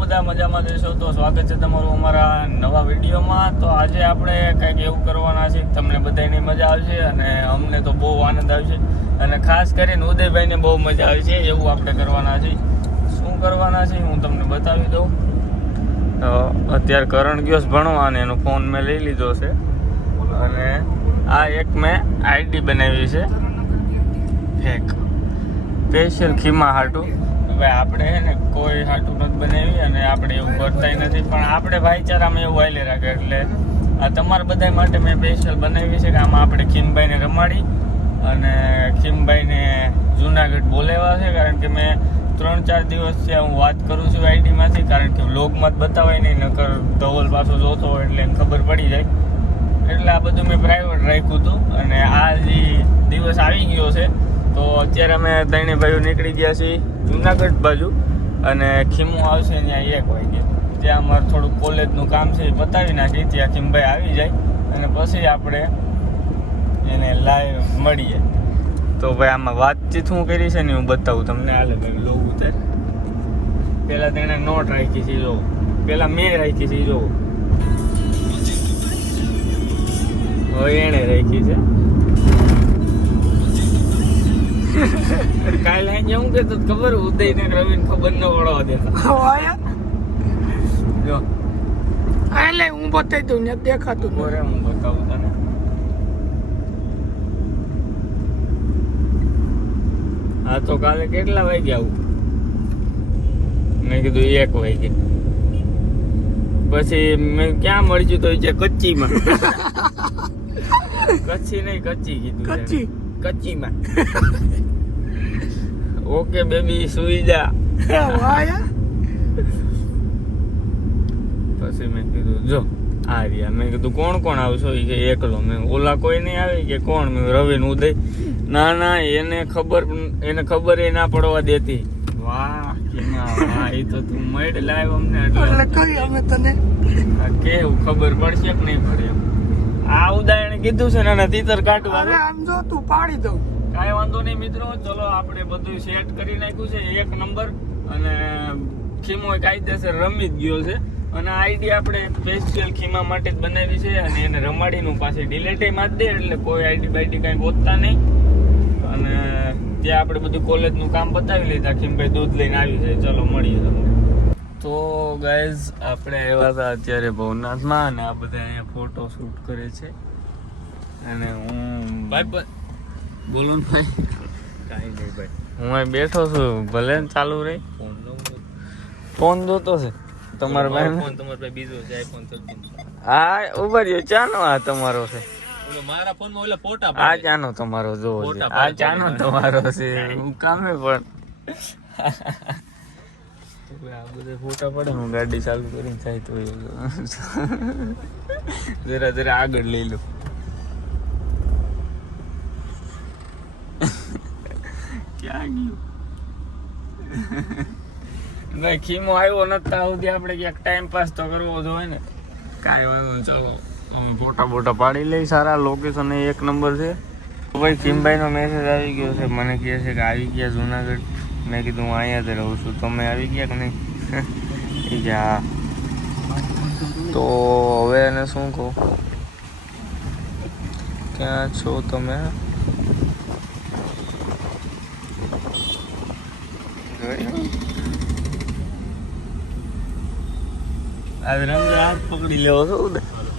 બધા મજામાં જશો તો સ્વાગત છે તમારું અમારા નવા વિડીયોમાં. તો આજે આપણે કંઈક એવું કરવાના છે તમને બધાની મજા આવશે અને અમને તો બહુ આનંદ આવશે અને ખાસ કરીને ઉદયભાઈને બહુ મજા આવશે એવું આપણે કરવાના છે. શું કરવાના છે હું તમને બતાવી દઉં. તો અત્યારે કરણ ગયો છે ભણવા અને એનો ફોન મેં લઈ લીધો છે અને આ એક મેં આઈડી બનાવી છે એક સ્પેશિયલ ખીમા હાટું. ભાઈ આપણે હે ને કોઈ હાટું નથી બનાવી અને આપણે એવું કરતાય નથી, પણ આપણે ભાઈચારામાં એવું હાલે રાખે. એટલે આ તમારા બધા માટે મેં સ્પેશિયલ બનાવી છે કે આમાં આપણે ખીમભાઈને રમાડી અને ખીમભાઈને જુનાગઢ બોલાવ્યા છે. કારણ કે મેં 3-4 દિવસથી હું વાત કરું છું આઈડીમાંથી, કારણ કે વ્લોગમાં જ બતાવાય નહીં, નકર ધવલ પાછો જોતો હોય એટલે એને ખબર પડી જાય. એટલે આ બધું મેં પ્રાઇવેટ રાખ્યું હતું અને આ જે દિવસ આવી ગયો છે તો અત્યારે અમે ત્રણે ભાઈઓ નીકળી ગયા છીએ જુનાગઢ બાજુ અને ખીમો આવશે ત્યાં 1 વાગે. ત્યાં અમારે થોડુંક કોલેજનું કામ છે એ પતાવી નાખી, ત્યાં ખીમભાઈ આવી જાય અને પછી આપણે એને લાઈવ મળીએ. તો ભાઈ આમાં વાતચીત હું કરી છે ને હું બતાવું તમને. હાલે ભાઈ લોગ ઉતાર. પહેલાં તેણે નોટ રાખી છે જો, પહેલાં મેં રાખી છે જો, હવે એણે રાખી છે. કાલે હું કેતો ખબર ઉદય ને રવિને ખબર ન પડવા દેતા જો એટલે હું બતાવી દઉં ને દેખાતું બોરે હું બતાવું તને. હા તો કાલે કેટલા વાગે આવું? મેં કીધું 1 વાગે. પછી મેં ક્યાં મળ્યું તો છે કચ્ચીમાં. કચ્છી નહીં કચ્ચી કીધું. કચ્ચીમાં. ઓકે બેબી સુઈ જા. પછી મેં કીધું જો આ રહ્યા. મેં કીધું કોણ કોણ આવશો? એ કે એકલો. મેં ઓલા કોઈ નહીં આવે કે કોણ? મેં રવિ ને ઉદય. ના એને ખબર એ ના પડવા દેતી. વાહ વાહ, એ તો તું મળ લાવ અમને એટલે કઈ અમે તને કેવું ખબર પડશે કે નહીં પડે. આ ઉદાહરણ કીધું છે ને તીતર કાઢવા. આમ જો તું પાડી દઉં. કાંઈ વાંધો નહીં મિત્રો, ચલો આપણે બધું સેટ કરી નાખ્યું છે 1 નંબર અને ખીમો કાયદેસર રમી જ ગયો છે. અને આઈડી આપણે સ્પેશિયલ ખીમા માટે જ બનાવી છે અને એને રમાડીનું પાછી ડિલેટે મારી દે એટલે કોઈ આઈડી બાઈડી કાંઈ ગોતતા નહીં. અને ત્યાં આપણે બધું કોલેજનું કામ બતાવી લીધા. ખીમભાઈ દૂધ લઈને આવી જાય. ચલો મળીએ તમને. તો ગાઈઝ આપણે આવ્યા હતા અત્યારે ભવનાથમાં અને આ બધા અહીંયા ફોટો શૂટ કરે છે અને હું ભાઈ બોલો ને ભાઈ. કાંઈ નહીં ભાઈ, હું અહીં બેઠો છું. ભલે ને ચાલુ રહી. ફોન જોતો છે તમારા ભાઈ? તમારા ભાઈ બીજો છે આઈફોન 13. હા ઉભા રહ્યો. ચાનો આ તમારો છે? મારા ફોનમાં ઓલા ફોટા આ ચાનો તમારો જોવો છે. આ ચાનો તમારો છે. હું કામે પણ આ બધા ફોટા પડે. હું ગાડી ચાલુ કરીને થાય તો જરા આગળ લઈ લો. ક્યાં ગયું ભાઈ? ખીમો આવ્યો નથી સુધી આપણે ક્યાંક ટાઈમ પાસ તો કરવો જોઈએ ને. કાંઈ વાંધો ચાલો ફોટા પાડી લઈ. સારા લોકેશન 1 નંબર છે. ભાઈ ખીમભાઈનો મેસેજ આવી ગયો છે, મને કહે છે કે આવી ગયા જુનાગઢ. મેં કીધું હું અહીંયા જ રહું છું, તમે આવી ગયા કે નહીં? એ કે હા. તો હવે એને શું કહું, ક્યાં છો તમે? રંગે હાથ પકડી લેવો છો.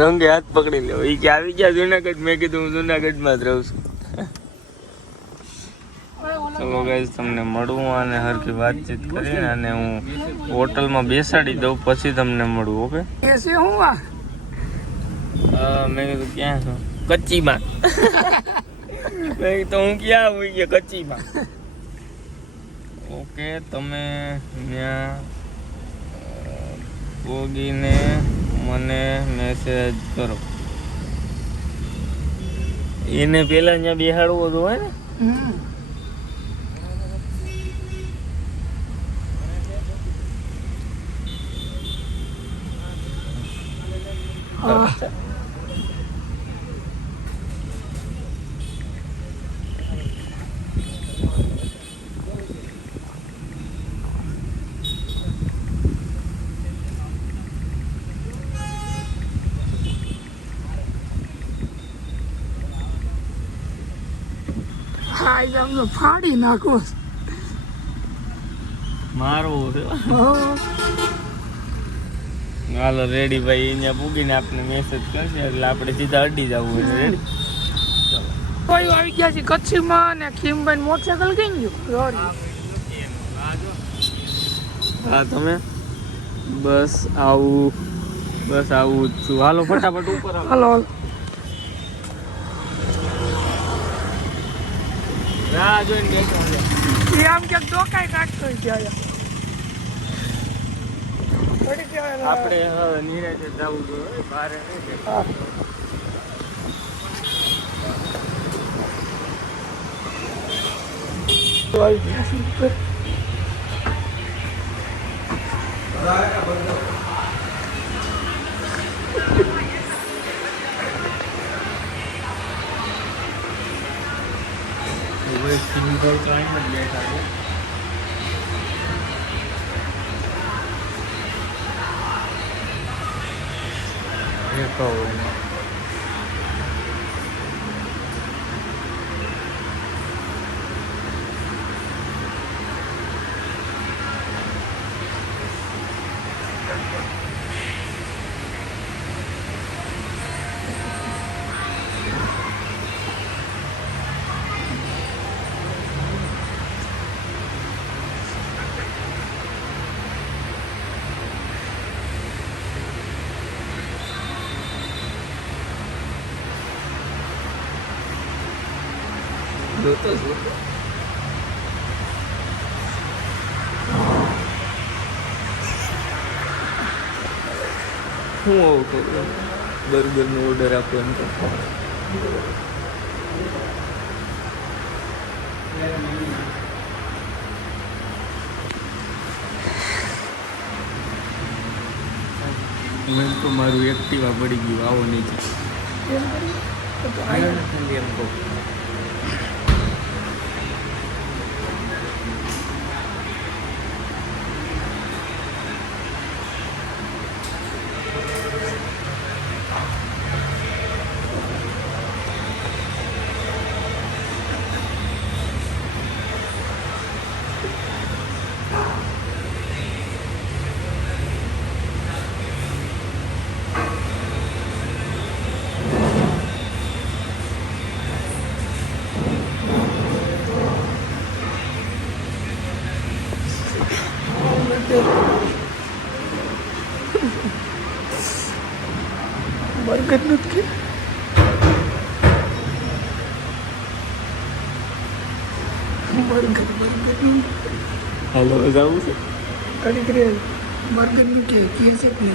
રંગે હાથ પકડી લેવો. એ કે આવી ગયા જુનાગઢ. મેં કીધું હું જુનાગઢમાં જ રહું છું. ચલો ગાઈઝ તમને મળું અને હરખી વાતચીત કરીને અને હું હોટલમાં બેસાડી દઉં પછી તમને મળું. ઓકે? એસી હું આ મેં કીધું ક્યાં છો? કચ્ચીમાં. મેં કીધું હું ક્યાં આવી ગયા? કચ્ચીમાં. ઓકે તમે ત્યાં પોગીને મને મેસેજ કરો. એને પેલા ત્યાં બેહાડવું હતું હોય ને. આજ આમ તો ફાડી નાખો મારવું છે હા. હાલો રેડી ભાઈ અહીંયા પૂગીને આપણે મેસેજ કરશે એટલે આપણે સીધા અડી જવું હોય રેડી કોઈ આવી ગયા છે કચ્છમાં ને ખીમભાઈ મોટરસાયકલ કઈ ગયું રોરી. હા તમે બસ આવું જ છું હાલો ફટાફટ ઉપર આવો હાલો હાલો. રાહ જોઈને બેઠો છે. એ આમ ક્યાંક ડોકાઈ કાઢતો હોય ત્યાં થોડીક વાર, આપણે હવે નિરાતે જવું જોઈએ બહાર નહીં જઈએ. હા. તો આવી ગયા છે ઉપર. હવે સિંગલ તો અહીં જ બેઠા છે. એ કહું જોતો છું હું આવું કહું બર્ગરનો ઓર્ડર આપો એમ તો મેં તો મારું એક્ટિવા પડી ગયું આવો નીચે એમ કરી? તો આવી. એમ કહું બરગદ નું કે બરગદ નું હાલો જવું છે કડીક રે બરગદ નું કે છે કે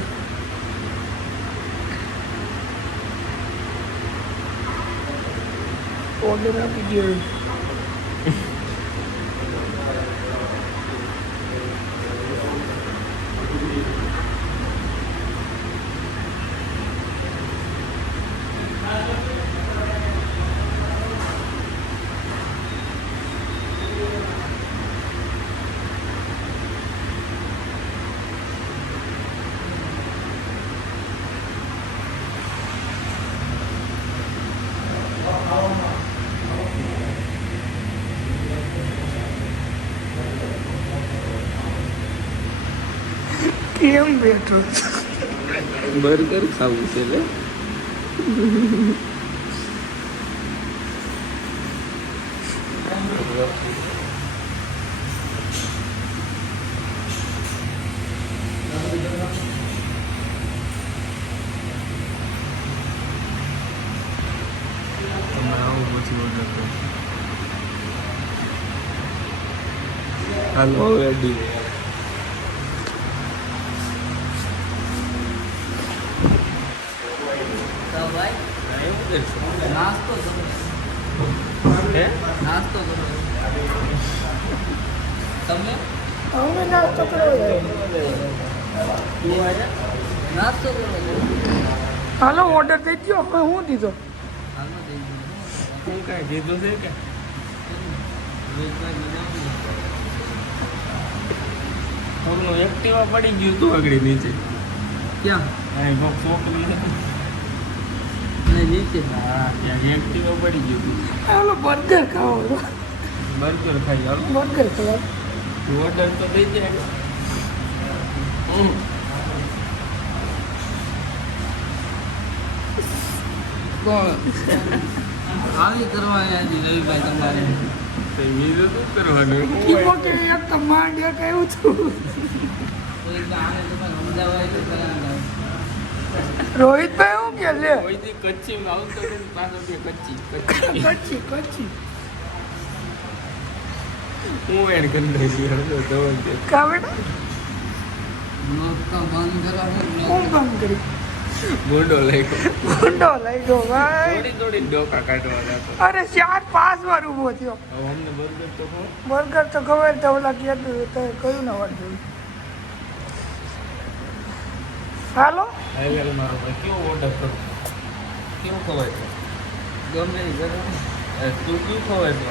ઓર્ડર આપી દો. કેમ બેઠો બર્ગર ખાવું છે લે હાલો રેડી નાસ્તો કરો તમે હવે નાસ્તો કરો નાસ્તો કરો હાલો ઓર્ડર દઈ દો હવે હું દીધો શું કાંઈ કીધું છે કે થોડું એક્ટિવા પડી ગયું તું આગળ નીચે ક્યાં અહીં કોક છોકરું નતું. નીચે હા ત્યાં એક્ટિવા પડી ગયું તું હાલો બર્ગર ખાવો છો. બર્ગર ખાઈ હાલો બર્ગર ખવાય. ઓર્ડર તો દઈ જાય કોણ આવી કરવા અહીંયાથી રવિભાઈ તમારે બીજું શું કરવાનું કીમો કે એક તો માંડ એક એવું છું. તો એક આને તમારે સમજાવાય તો કરાવે. રોહિતભાઈ હું કે લે કોઈથી કચ્છીમાં આવતો ને 5 રૂપિયા કચ્છી કચ્છી હું એને કરી દઈશ હળદો ધવલ દે કા બેટા બ્લોક તો બંધ કરો હું કામ કરી ગોંડો લઈ ગયો ગુંડો લઈ ગયો ભાઈ. થોડી ડોકા કાઢવા જતો અરે 4-5 વાર ઊભો થયો. હવે અમને બર્ગર તો કહો બર્ગર તો ખબર તો ઓલા કહેતું તો કયું ના વાત જોયું. હાલો હાઈવેલ મારો ભાઈ કેવો ઓર્ડર કરું કેવું ખવાય છે ગમે એ કરો. તું કેવું ખવાય છે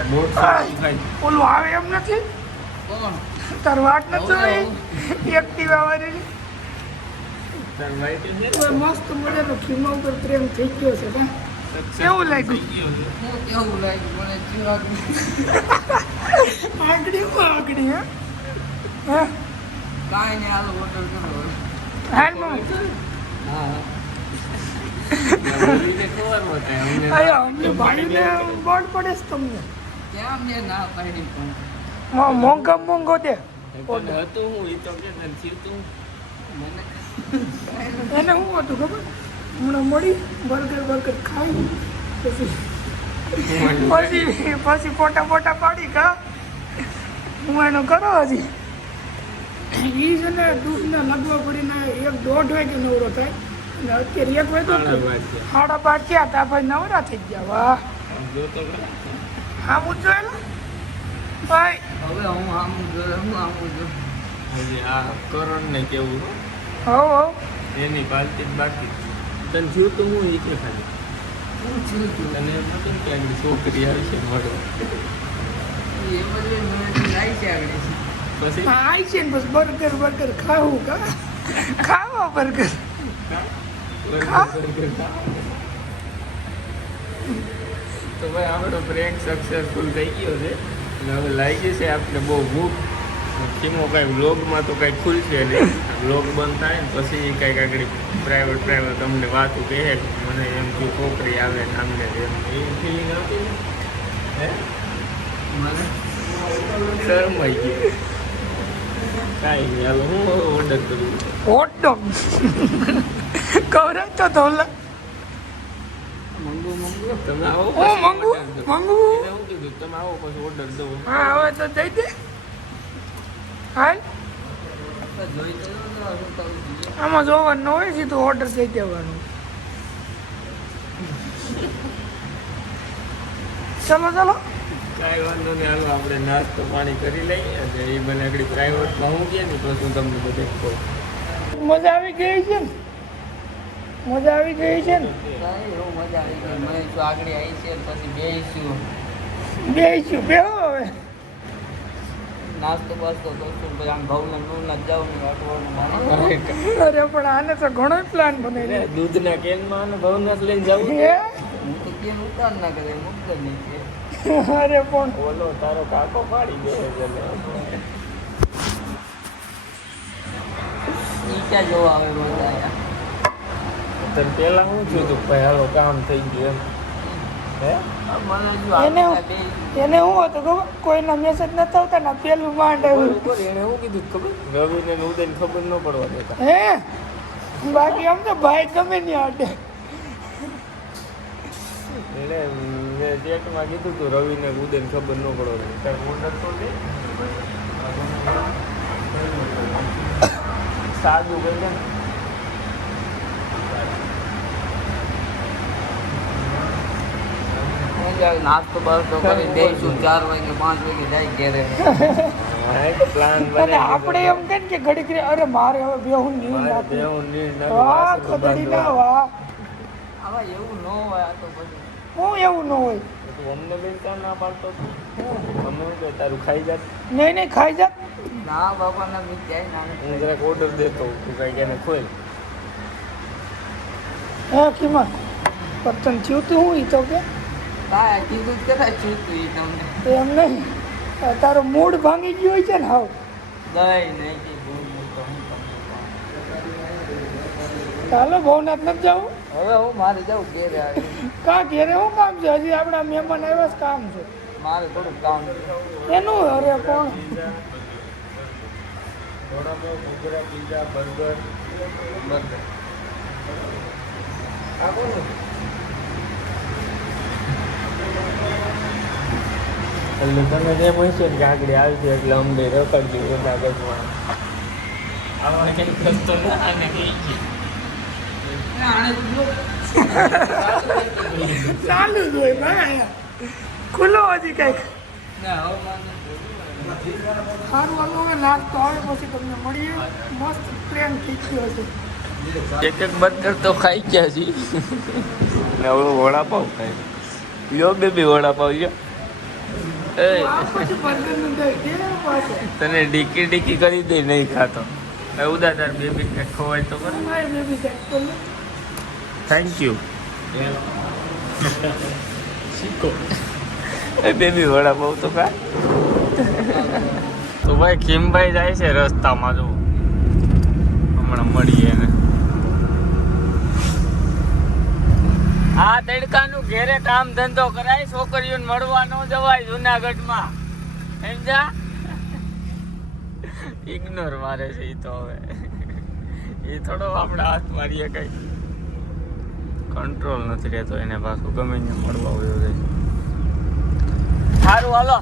આ 150 ખાય ઓલું આવે એમ નથી કોણ તાર વાટ નથી એક્ટિવા વાળી તાર વાઈટ છે ઓય મસ્ત મજાનો ખીમા ઉપર પ્રેમ થઈ ગયો છે કા કેવું લાગ્યું? હું કેવું લાગ્યું મને ચિરાગ આગળી હે હા કાંઈ નહીં હાલો ઓર્ડર કરો. હાલ મમ્મી હા બોલીને ખબર હતા અમને આયા અમને ભાઈને બળ પડે છે તમને કેમ ને ના પાડી પણ મોંઘો દે પણ હતું હું ઈ તો કે તને થયું મને એને શું હતું ખબર હમણાં મળી બર્ગર ખાઈ પછી ફોટા પાડી કા હું એનો કરો હજી ઈ છે ને દૂધને લગવા પડીને 1-1.5 વાગે નવરો થાય અને અત્યારે 1 વાગ્યો તો 12:30 થયા તા ભાઈ નવરા થઈ ગયા વાહ જો તો હા હું જોયેલા ભાઈ હવે હું આમ જો હજી આ કરણ ને કેવું હવ એની પાલતી જ બાકી તને થયું તો હું ઈ કે ખાલી હું છું તને એમ હતું ને કે આગળ છોકરી આવી છે મળવા એ બધી મને લાઈ છે આગળ પછી આઈ છે ને બસ બર્ગર ખાવું કા ખાવા બર્ગર તો ભાઈ આપણો પ્રેન્ક સક્સેસફુલ થઈ ગયો છે અને હવે લાગી છે આપણે બહુ ભૂખ કીમો કાંઈ વ્લોગમાં તો કાંઈ ખુલશે નહીં વ્લોગ બંધ થાય ને પછી કાંઈક આગળ પ્રાઇવેટ અમને વાતું કહે મને એમ કે છોકરી આવે ને અમને એમ એવી ફિલિંગ આવતી ને હે મને શરમાઈ ગયું કાંઈ નહીં હાલો હું ઓર્ડર કરું હોટડોગ કવરાય તો ધોલા મંગુ તમે આવો હું પછી મંગુ order દો. મંગુ એને શું કીધું તમે આવો પછી ઓર્ડર દો હા હવે તો દઈ દે હાલ જોઈ તો શું કહું છું આમાં જોવાનું હોય સીધું ઓર્ડર દઈ દેવાનું ચલો કાંઈ વાંધો નહીં હાલો આપણે નાસ્તો પાણી કરી લઈએ અને એ મને આગળ પ્રાઇવેટમાં હું ગયા ને પછી હું તમને બધે કહું મજા આવી ગઈ છે ને મજા આવી ગઈ છે ને કાંઈ એવું મજા આવી ગઈ મને તો આગળ આવી છે પછી બેસીશું બેસ્યું બેહો હવે નાસ્તો બાસ્તો કરશું પછી આમ ઘઉંને નૂન જ જાઉં ને અટવાનું મારે અરે પણ આને તો ઘણો પ્લાન બનાવી દૂધના કેનમાં અને ભવનાથ લઈને જવું હે હું તો કેમ ઉતાર ના કરે મુક્ત નહીં છે અરે પણ બોલો તારો કાકો પાડી દે છે ઈ ક્યાં જોવા આવે બધા આયા તને પેલા હું થયું હતું ભાઈ હાલો કામ થઈ ગયું એમ હે મને જો એને આપણા બે એને શું હતું ખબર કોઈના મેસેજ નતા આવતા ને પેલું માંડ આવ્યું ઉપર એને શું કીધું ખબર રવિને ને ઉદયને ખબર ન પડવા દેતા હે બાકી આમ તો ભાઈ ગમે નહીં આટે એટલે મેં ચેટમાં કીધું હતું રવિને ને ઉદયને ખબર ન પડવા દે તારે ઓર્ડર તો દે સાદું કહી દે ને નાસ્તો બાસ્તો કરી દઈશું 4 વાગે 5 વાગે જાય ઘેરે પ્લાન અને આપણે એમ કહીએ કે ઘડીક રે અરે મારે હવે બેહું નહીં નાખી વાહ ખદડી ના વાહ આવા એવું ન હોય આ તો પછી હું એવું ન હોય અમને બેન કામ ના પાડતો અમે શું કે તારું ખાઈ જાત નહીં ખાઈ જા ના બાપાના બી ક્યાંય ના હું જરાક ઓર્ડર દેતો તું કાંઈ એને ખોલ હે કિંમત પતન થયું તું હું ઈ તો કે કાંઈ કીધું જ કદાચ છૂટતું એ તમને એમ નહીં તારો મૂડ ભાંગી ગયો હોય છે ને હાવ દહીં નહીં કે ગુડ મૂકો હું તમને ચાલો ભવનાથ નથી જવું હવે હું મારે જાઉં ઘેરે આવી કા ઘેરે શું કામ છે હજી આપણા મહેમાન આવ્યા છે કામ છે મારે થોડુંક કામ છે એનું અરે કોણ વડાપાવ ઘૂઘરા પીઝા બર્ગર બરાબર આ કોનું એટલે તમે જે પૂછશો કે આગળ આવશે એટલે અમને રખડજો જુનાગઢમાં આપણે કંઈ ખર્ચો ના અને કઈ ચાલુ જ હોય ભાઈ અહીંયા ખુલ્લો હજી કંઈક ના હવે મારે સારું હાલો હવે નાસ્તો આવે પછી તમને મળીએ મસ્ત પ્લેન થઈ ગયો છે એક બર્ગર તો ખાઈ ગયા છી ને ઓલો વડાપાવ ખાય લ્યો બેબી વડાપાવ લ્યો એ આ પછી બર્ગરનું દહીં દે પાસે તને ડીકી ડીકી કરી દે નહીં ખાતો હવે ઉદાતાર બેબી ને ખવાય તો બરાબર મારી બેબી ચેક કરી લે થેન્ક યુ શીખો એ બેબી વડાપાવ તો ખા તો ભાઈ ખીમભાઈ જાય છે રસ્તામાં જો હમણાં મળીએ ને આ તડકાનું ઘેરે કામ ધંધો કરાય છોકરીઓને મળવા ન જવાય જુનાગઢમાં સમજા ઇગ્નોર મારે છે એ તો હવે એ થોડો આપણે હાથ મારીએ કઈ કંટ્રોલ નથી રહેતો એને પાછું ગમે ને મળવા હોય સારું હાલો